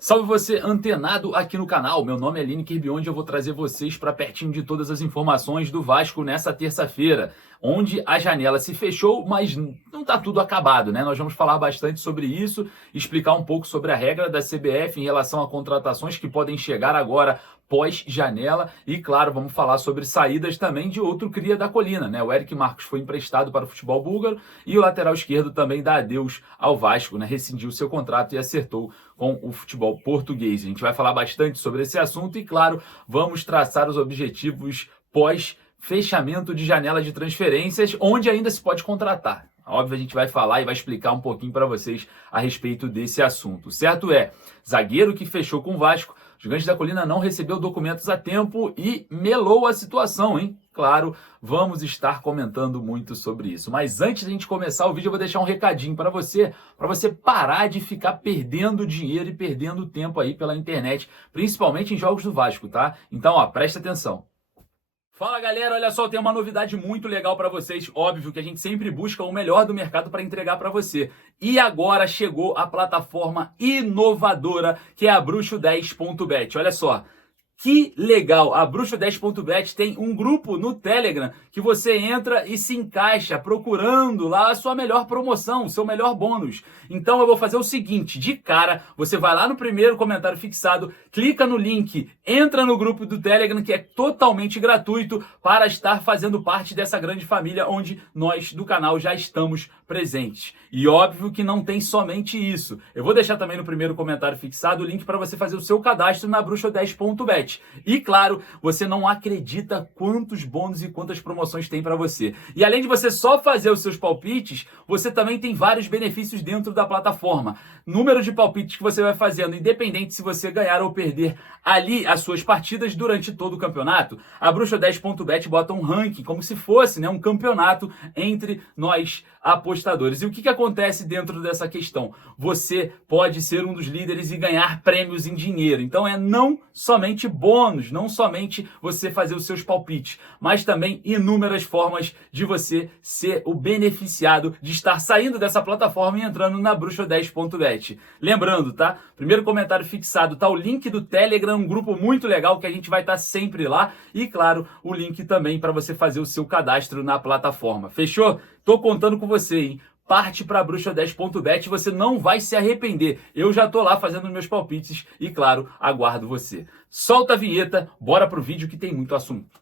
Salve você antenado aqui no canal, meu nome é Lineker e onde eu vou trazer vocês para pertinho de todas as informações do Vasco nessa terça-feira, onde a janela se fechou, mas não está tudo acabado, né? Nós vamos falar bastante sobre isso, explicar um pouco sobre a regra da CBF em relação a contratações que podem chegar agora pós-janela e, claro, vamos falar sobre saídas também de outro cria da colina, né? O Eric Marcos foi emprestado para o futebol búlgaro e o lateral esquerdo também dá adeus ao Vasco, né? Rescindiu seu contrato e acertou com o futebol português. A gente vai falar bastante sobre esse assunto e, claro, vamos traçar os objetivos pós-fechamento de janela de transferências, onde ainda se pode contratar. Óbvio, a gente vai falar e vai explicar um pouquinho para vocês a respeito desse assunto. Certo é, zagueiro que fechou com o Vasco, o Gigante da Colina não recebeu documentos a tempo e melou a situação, hein? Claro, vamos estar comentando muito sobre isso. Mas antes de a gente começar o vídeo, eu vou deixar um recadinho para você parar de ficar perdendo dinheiro e perdendo tempo aí pela internet, principalmente em jogos do Vasco, tá? Então, ó, presta atenção. Fala galera, olha só, tem uma novidade muito legal para vocês. Óbvio que a gente sempre busca o melhor do mercado para entregar para você. E agora chegou a plataforma inovadora que é a Bruxo10.bet. Olha só, que legal! A Bruxo10.bet tem um grupo no Telegram que você entra e se encaixa procurando lá a sua melhor promoção, o seu melhor bônus. Então eu vou fazer o seguinte, de cara, você vai lá no primeiro comentário fixado, clica no link, entra no grupo do Telegram que é totalmente gratuito para estar fazendo parte dessa grande família onde nós do canal já estamos presentes. E óbvio que não tem somente isso. Eu vou deixar também no primeiro comentário fixado o link para você fazer o seu cadastro na Bruxo10.bet. E claro, você não acredita quantos bônus e quantas promoções tem para você. E além de você só fazer os seus palpites, você também tem vários benefícios dentro da plataforma. Número de palpites que você vai fazendo, independente se você ganhar ou perder ali as suas partidas durante todo o campeonato, a Bruxo10.bet bota um ranking, como se fosse, né, um campeonato entre nós apostadores. E o que acontece dentro dessa questão? Você pode ser um dos líderes e ganhar prêmios em dinheiro. Então é não somente bônus, não somente você fazer os seus palpites, mas também inúmeras formas de você ser o beneficiado de estar saindo dessa plataforma e entrando na Bruxo10.bet. Lembrando, tá? Primeiro comentário fixado tá o link do Telegram, um grupo muito legal que a gente vai estar sempre lá e, claro, o link também para você fazer o seu cadastro na plataforma. Fechou? Tô contando com você, hein? Parte para Bruxo10.bet, você não vai se arrepender. Eu já tô lá fazendo meus palpites e, claro, aguardo você. Solta a vinheta, bora pro vídeo que tem muito assunto.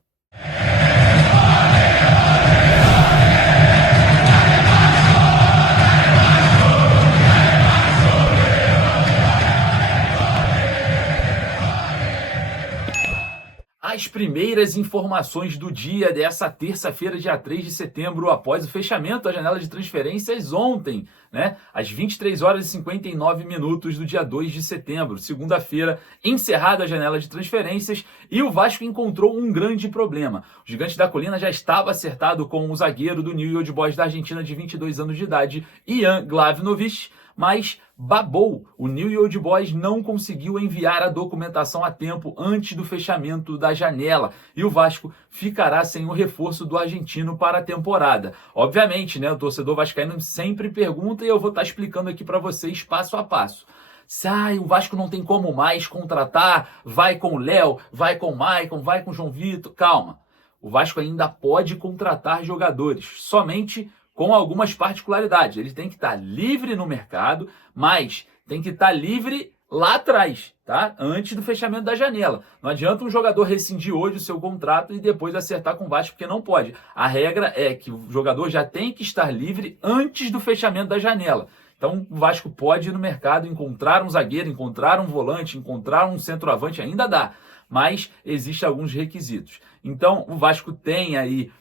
As primeiras informações do dia dessa terça-feira, dia 3 de setembro, após o fechamento da janela de transferências ontem, né? Às 23 horas e 59 minutos do dia 2 de setembro, segunda-feira, encerrada a janela de transferências e o Vasco encontrou um grande problema. O Gigante da Colina já estava acertado com o zagueiro do New Old Boys da Argentina de 22 anos de idade, Ian Glavinovic, mas babou. O New Old Boys não conseguiu enviar a documentação a tempo antes do fechamento da janela e o Vasco ficará sem o reforço do argentino para a temporada. Obviamente, né, o torcedor vascaíno sempre pergunta e eu vou estar explicando aqui para vocês passo a passo. O Vasco não tem como mais contratar, vai com o Léo, vai com o Maicon, vai com o João Vitor. Calma, o Vasco ainda pode contratar jogadores, somente com algumas particularidades. Ele tem que estar livre no mercado, mas tem que estar livre lá atrás, tá? Antes do fechamento da janela. Não adianta um jogador rescindir hoje o seu contrato e depois acertar com o Vasco, porque não pode. A regra é que o jogador já tem que estar livre antes do fechamento da janela. Então o Vasco pode ir no mercado, encontrar um zagueiro, encontrar um volante, encontrar um centroavante, ainda dá. Mas existem alguns requisitos. Então o Vasco tem aí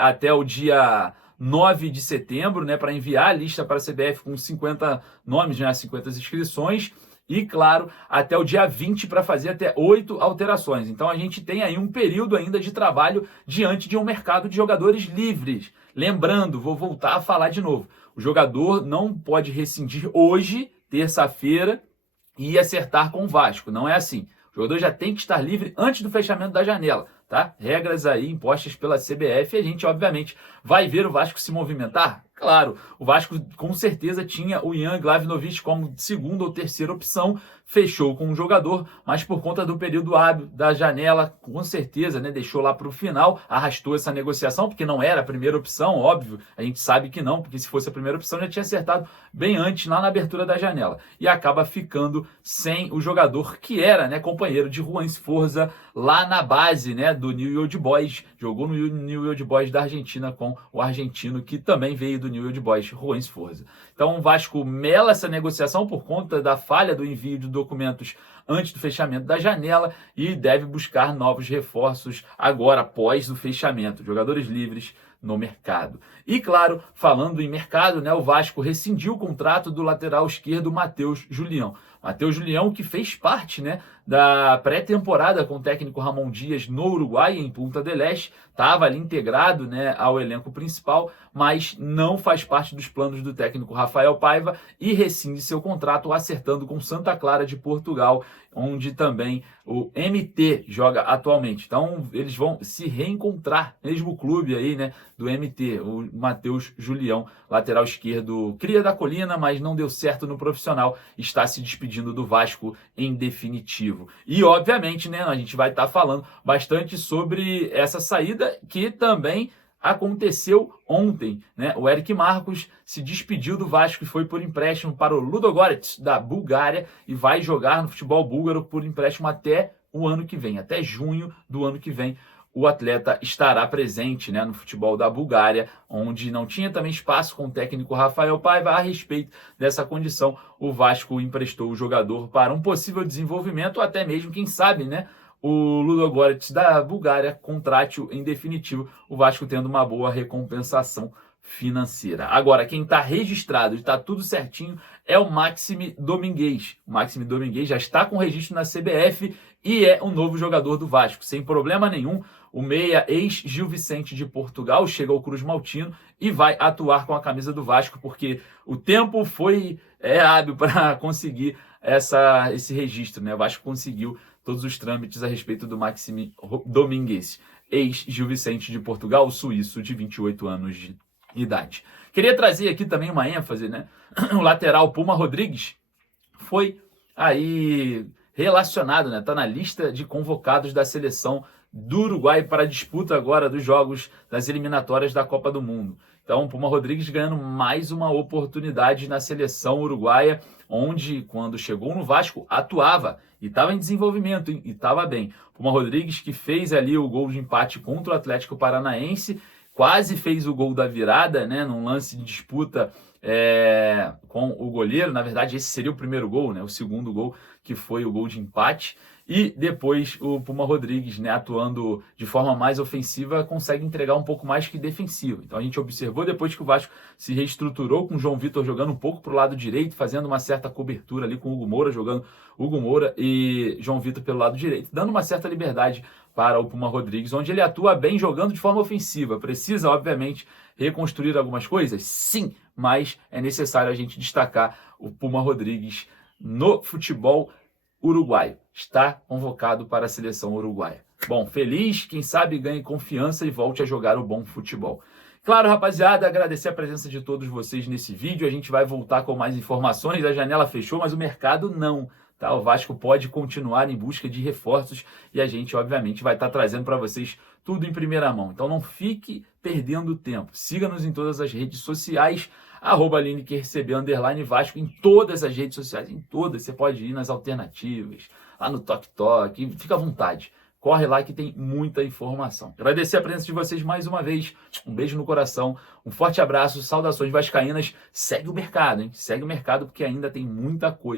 até o dia 9 de setembro, né, para enviar a lista para a CBF com 50 nomes, né, 50 inscrições e, claro, até o dia 20 para fazer até 8 alterações. Então a gente tem aí um período ainda de trabalho diante de um mercado de jogadores livres. Lembrando, vou voltar a falar de novo, o jogador não pode rescindir hoje, terça-feira, e acertar com o Vasco. Não é assim. O jogador já tem que estar livre antes do fechamento da janela, tá? Regras aí impostas pela CBF e a gente, obviamente, vai ver o Vasco se movimentar? Claro, o Vasco com certeza tinha o Ian Glavinovic como segunda ou terceira opção, fechou com um jogador, mas por conta do período hábil da janela, com certeza, né, deixou lá para o final, arrastou essa negociação, porque não era a primeira opção, óbvio, a gente sabe que não, porque se fosse a primeira opção já tinha acertado bem antes, lá na abertura da janela, e acaba ficando sem o jogador que era, né, companheiro de Juan Sforza lá na base, né, do New Old Boys, jogou no New Old Boys da Argentina com o argentino que também veio do New Old Boys, Juan Sforza. Então o Vasco mela essa negociação por conta da falha do envio de documentos antes do fechamento da janela e deve buscar novos reforços agora, após o fechamento. Jogadores livres no mercado. E claro, falando em mercado, né, o Vasco rescindiu o contrato do lateral esquerdo Matheus Julião. Matheus Julião, que fez parte, né, da pré-temporada com o técnico Ramon Dias no Uruguai, em Punta del Este, estava ali integrado, né, ao elenco principal, mas não faz parte dos planos do técnico Rafael Paiva e rescinde seu contrato acertando com Santa Clara de Portugal, onde também o MT joga atualmente. Então eles vão se reencontrar, mesmo clube aí, né, do MT, o Matheus Julião, lateral esquerdo, cria da Colina, mas não deu certo no profissional, está se despedindo do Vasco em definitivo. E obviamente, né, a gente vai estar falando bastante sobre essa saída que também aconteceu ontem, né? O Eric Marcos se despediu do Vasco e foi por empréstimo para o Ludogorets da Bulgária e vai jogar no futebol búlgaro por empréstimo até o ano que vem, até junho do ano que vem. O atleta estará presente, né, no futebol da Bulgária, onde não tinha também espaço com o técnico Rafael Paiva. A respeito dessa condição, o Vasco emprestou o jogador para um possível desenvolvimento, ou até mesmo, quem sabe, né, o Ludogorets da Bulgária contrate-o em definitivo, o Vasco tendo uma boa recompensação financeira. Agora, quem está registrado e está tudo certinho é o Maxime Domingues. O Maxime Domingues já está com registro na CBF e é o novo jogador do Vasco, sem problema nenhum. O meia ex-Gil Vicente de Portugal chega ao Cruz Maltino e vai atuar com a camisa do Vasco, porque o tempo foi hábil para conseguir esse registro, né? O Vasco conseguiu todos os trâmites a respeito do Maxime Domingues, ex-Gil Vicente de Portugal, o suíço de 28 anos de idade. Queria trazer aqui também uma ênfase, né? O lateral Puma Rodrigues foi aí relacionado, né? Está na lista de convocados da seleção do Uruguai para a disputa agora dos jogos das eliminatórias da Copa do Mundo. Então, Puma Rodrigues ganhando mais uma oportunidade na seleção uruguaia, onde, quando chegou no Vasco, atuava e estava em desenvolvimento, e estava bem. Puma Rodrigues, que fez ali o gol de empate contra o Atlético Paranaense, quase fez o gol da virada, né, num lance de disputa com o goleiro. Na verdade, esse seria o primeiro gol, né, o segundo gol, que foi o gol de empate. E depois o Puma Rodrigues, né, atuando de forma mais ofensiva, consegue entregar um pouco mais que defensiva. Então a gente observou depois que o Vasco se reestruturou, com o João Vitor jogando um pouco para o lado direito, fazendo uma certa cobertura ali com o Hugo Moura, jogando Hugo Moura e João Vitor pelo lado direito, dando uma certa liberdade para o Puma Rodrigues, onde ele atua bem jogando de forma ofensiva. Precisa, obviamente, reconstruir algumas coisas? Sim, mas é necessário a gente destacar o Puma Rodrigues no futebol uruguaio. Está convocado para a seleção uruguaia. Bom, feliz, quem sabe ganhe confiança e volte a jogar o bom futebol. Claro, rapaziada, agradecer a presença de todos vocês nesse vídeo. A gente vai voltar com mais informações. A janela fechou, mas o mercado não. Tá? O Vasco pode continuar em busca de reforços e a gente, obviamente, vai estar trazendo para vocês tudo em primeira mão. Então não fique perdendo tempo. Siga-nos em todas as redes sociais, @LinekerCB_Vasco, em todas as redes sociais, em todas. Você pode ir nas alternativas, lá no TokTok, fica à vontade. Corre lá que tem muita informação. Agradecer a presença de vocês mais uma vez. Um beijo no coração, um forte abraço, saudações vascaínas. Segue o mercado, hein? Segue o mercado porque ainda tem muita coisa.